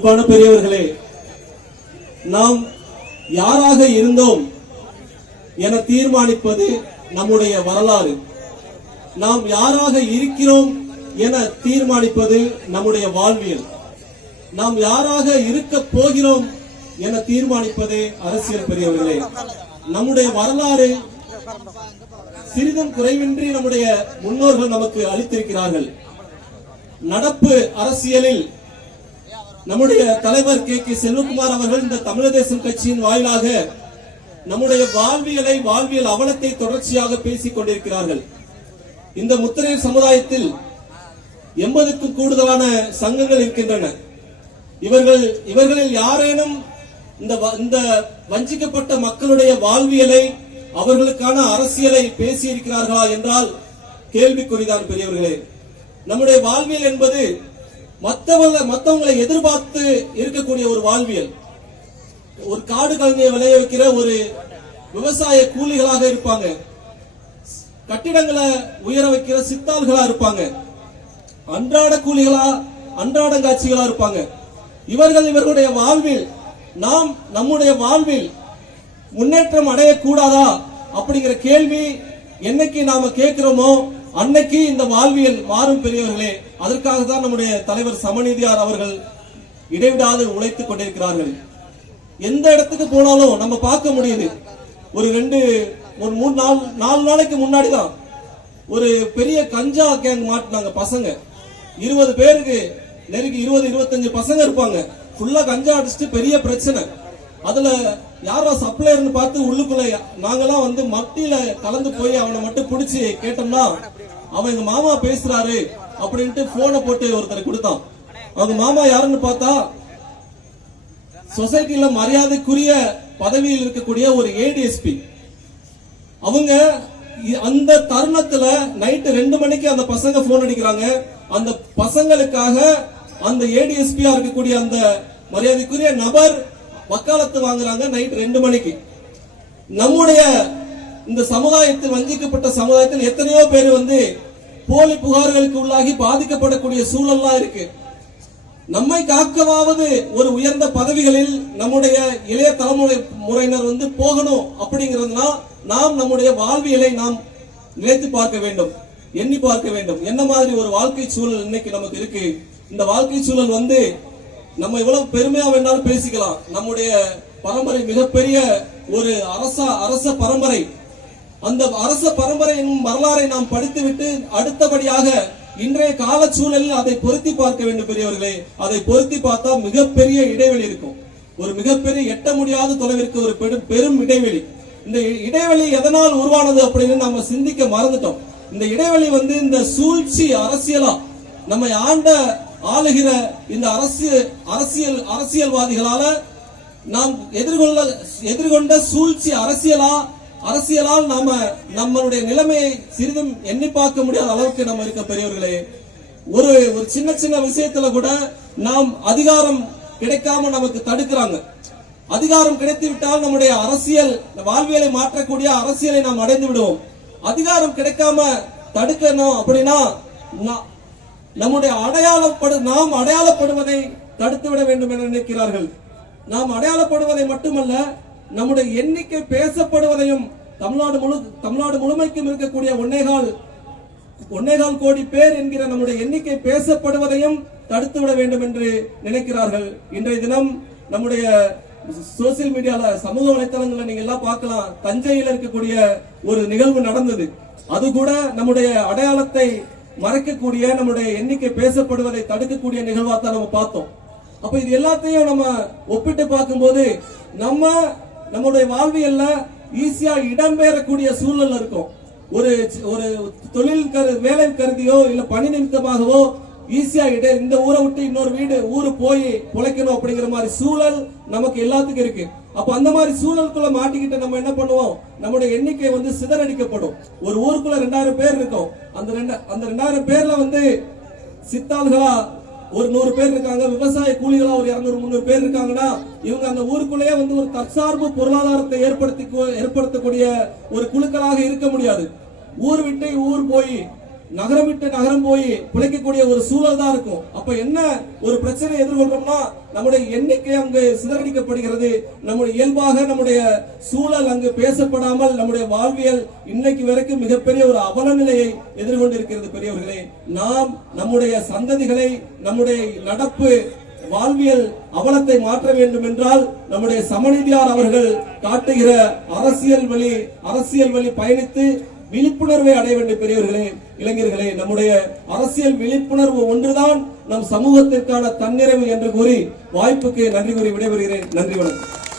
அன்பான பெரியவர்களே, நாம் யாராக இருந்தோம் என தீர்மானிப்பது நம்முடைய வரலாறு. நாம் யாராக இருக்கிறோம் என தீர்மானிப்பது நம்முடைய வாழ்வியல். நாம் யாராக இருக்க போகிறோம் என தீர்மானிப்பது அரசியல். பெரியவர்களே, நம்முடைய வரலாறு சிறிதும் குறைவின்றி நம்முடைய முன்னோர்கள் நமக்கு அளித்திருக்கிறார்கள். நடப்பு அரசியலில் நம்முடைய தலைவர் கே செல்வகுமார் அவர்கள் இந்த தமிழர் தேசம் கட்சியின் வாயிலாக நம்முடைய வாழ்வியல் அவலத்தை தொடர்ச்சியாக பேசிக் கொண்டிருக்கிறார்கள். இந்த முத்திரையர் சமுதாயத்தில் 80க்கும் கூடுதலான சங்கங்கள் இருக்கின்றன. இவர்களில் யாரேனும் இந்த வஞ்சிக்கப்பட்ட மக்களுடைய வாழ்வியலை, அவர்களுக்கான அரசியலை பேசி இருக்கிறார்களா என்றால் கேள்விக்குறிதான். பெரியவர்களே, நம்முடைய வாழ்வியல் என்பது மற்றவங்களை எதிர்பார்த்து இருக்கக்கூடிய ஒரு வாழ்வியல். ஒரு காடு கழனியை விளைய வைக்கிற ஒரு விவசாய கூலிகளாக இருப்பாங்க, கட்டிடங்களை உயர வைக்கிற சித்தாள்களா இருப்பாங்க, அன்றாட கூலிகளா, அன்றாடங்காட்சிகளா இருப்பாங்க. இவர்களுடைய வாழ்வில் நம்முடைய வாழ்வில் முன்னேற்றம் அடையக்கூடாதா அப்படிங்கிற கேள்வி என்னைக்கு நாம கேட்கிறோமோ அன்னைக்கு இந்த வாழ்வியல் மாறும். பெரியவர்களே, அதற்காக தான் நம்முடைய தலைவர் சமநீதியார் அவர்கள் இடைவிடாது உழைத்துக் கொண்டிருக்கிறார்கள். எந்த இடத்துக்கு போனாலும் நம்ம பார்க்க முடியுது. ஒரு 3-4 நாளைக்கு முன்னாடிதான் ஒரு பெரிய கஞ்சா கேங் மாட்டினாங்க. பசங்க 20 பேருக்கு நெருங்கி 20-25 பசங்க இருப்பாங்க. ஃபுல்லா கஞ்சா அடிச்சுட்டு பெரிய பிரச்சனை. அதுல யாரோ சப்ளையர்னு பார்த்து உள்ளுக்குள்ள நாங்கெல்லாம் மட்டியில கலந்து போய் அவனை மட்டும் பிடிச்சி கேட்டோம்னா, அவன் எங்க மாமா பேசுறாரு அப்படின்ட்டு போனை போட்டு ஒருத்தர் கொடுத்தான். அவங்க மாமா யாருன்னு பார்த்தா சொசைட்டில மரியாதைக்குரிய பதவியில் இருக்கக்கூடிய ஒரு ஏடிஎஸ்பி. அவங்க அந்த தருணத்துல நைட்டு 2 மணிக்கு அந்த பசங்க போன் அடிக்கிறாங்க. அந்த பசங்களுக்காக அந்த ஏடிஎஸ்பியா இருக்கக்கூடிய அந்த மரியாதைக்குரிய நபர் வக்காலத்து வாங்குறாங்க நைட் 2 மணிக்கு. நம்முடைய இந்த சமுதாயத்தில், வஞ்சிக்கப்பட்ட சமுதாயத்தில் எத்தனையோ பேர் போலி புகார்களுக்கு உள்ளாகி பாதிக்கப்படக்கூடிய சூழல்லாம் இருக்கு. நம்மை காக்கவாவது ஒரு உயர்ந்த பதவிகளில் நம்முடைய இளைய தலைமுறையினர் போகணும் அப்படிங்கிறதுனா நாம் நம்முடைய வாழ்வியலை நாம் நினைத்து பார்க்க வேண்டும், எண்ணி பார்க்க வேண்டும். என்ன மாதிரி ஒரு வாழ்க்கை சூழல் இன்னைக்கு நமக்கு இருக்கு. இந்த வாழ்க்கை சூழல் நம்ம இவ்வளவு பெருமையா வேணாலும் பேசிக்கலாம். நம்முடைய பரம்பரை மிகப்பெரிய ஒரு அரச பரம்பரை. அந்த அரச பரம்பரை என்னும் வரலாறை நாம் படித்துவிட்டு அடுத்தபடியாக இன்றைய கால சூழலில் அதை பொருத்தி பார்க்க வேண்டும். பெரியவர்களே, அதை பொருத்தி பார்த்தா மிகப்பெரிய இடைவெளி இருக்கும். ஒரு மிகப்பெரிய எட்ட முடியாத தொலைவிற்கு ஒரு பெரும் இடைவெளி. இந்த இடைவெளி எதனால் உருவானது அப்படின்னு நம்ம சிந்திக்க மறந்துட்டோம். இந்த இடைவெளி இந்த சூழ்ச்சி அரசியலா, நம்மை ஆளுகிற இந்த அரசியல்வாதிகளால நாம் எதிர்கொண்ட சூழ்ச்சி அரசியலால் நம்மளுடைய நிலைமையை சிறிதும் எண்ணி பார்க்க முடியாத அளவுக்கு நம்ம இருக்க. பெரியவர்களே, ஒரு சின்ன விஷயத்துல கூட நாம் அதிகாரம் கிடைக்காம நமக்கு தடுக்கிறாங்க. அதிகாரம் கிடைத்து விட்டால் நம்முடைய அரசியல் வாழ்வியலை மாற்றக்கூடிய அரசியலை நாம் அடைந்து விடுவோம். அதிகாரம் கிடைக்காம தடுக்கணும் அப்படின்னா நம்முடைய நாம் அடையாளப்படுவதை தடுத்து விட வேண்டும் என நினைக்கிறார்கள். நாம் அடையாளப்படுவதை மட்டுமல்ல, நம்முடைய எண்ணிக்கை பேசப்படுவதையும், தமிழ்நாடு முழுமைக்கும் இருக்கக்கூடிய 1.25 கோடி பேர் என்கிற நம்முடைய எண்ணிக்கை பேசப்படுவதையும் தடுத்து விட வேண்டும் என்று நினைக்கிறார்கள். இன்றைய தினம் நம்முடைய சோசியல் மீடியால, சமூக வலைத்தளங்களை நீங்க எல்லாம் பார்க்கலாம். தஞ்சையில் இருக்கக்கூடிய ஒரு நிகழ்வு நடந்தது. அது கூட நம்முடைய அடையாளத்தை மறைக்கக்கூடிய, நம்முடைய எண்ணிக்கை பேசப்படுவதை தடுக்கக்கூடிய நிகழ்வா தான் நம்ம பார்த்தோம். அப்ப இது எல்லாத்தையும் நம்ம ஒப்பிட்டு பார்க்கும்போது நம்முடைய வாழ்வியல்ல ஈஸியா இடம்பெறக்கூடிய சூழல் இருக்கும். ஒரு தொழில் வேலை கருதியோ இல்ல பணி நிமித்தமாகவோ ஈஸியா இந்த ஊரை விட்டு இன்னொரு ஊரு போய் பிழைக்கணும் அப்படிங்கிற மாதிரி சூழல் நமக்கு எல்லாத்துக்கும் இருக்கு. அப்ப அந்த மாதிரி சூழலுக்குள்ள மாட்டிக்கிட்டு நம்ம என்ன பண்ணுவோம், நம்முடைய எண்ணிக்கை சிதறடிக்கப்படும். ஒரு ஊருக்குள்ள 2000 பேர் இருக்கும். அந்த 2000 பேர்ல சித்தாள்களா ஒரு 100 பேர் இருக்காங்க, விவசாய கூலிகளா ஒரு 200-300 பேர் இருக்காங்கன்னா, இவங்க அந்த ஊருக்குள்ளேயே ஒரு தற்சார்பு பொருளாதாரத்தை ஏற்படுத்தக்கூடிய ஒரு குழுக்களாக இருக்க முடியாது. ஊர் விட்டு ஊர் போய் நகரம் விட்டு நகரம் போய் பிழைக்கக்கூடிய ஒரு சூழல் தான் இருக்கும். அப்ப என்ன ஒரு பிரச்சனை எதிர்கொள்றோம்னா நம்முடைய எண்ணிக்கை அங்கு சிதறடிக்கப்படுகிறது. நம்முடைய இயல்பாக நம்முடைய சூழல் அங்கு பேசப்படாமல் நம்முடைய வாழ்வியல் இன்னைக்கு வரைக்கும் மிகப்பெரிய ஒரு அவல நிலையை எதிர்கொண்டிருக்கிறது. பெரியவர்களே, நாம் நம்முடைய சந்ததிகளை நம்முடைய நடப்பு வாழ்வியல் அவலத்தை மாற்ற வேண்டும் என்றால் நம்முடைய சமநீதியார் அவர்கள் காட்டுகிற அரசியல் வழி பயணித்து விழிப்புணர்வை அடைய வேண்டும். பெரியவர்களே, இளைஞர்களே, நம்முடைய அரசியல் விழிப்புணர்வு ஒன்றுதான் நம் சமூகத்திற்கான தன்னிறைவு என்று கூறி வாய்ப்புக்கு நன்றி கூறி விடைபெறுகிறேன். நன்றி, வணக்கம்.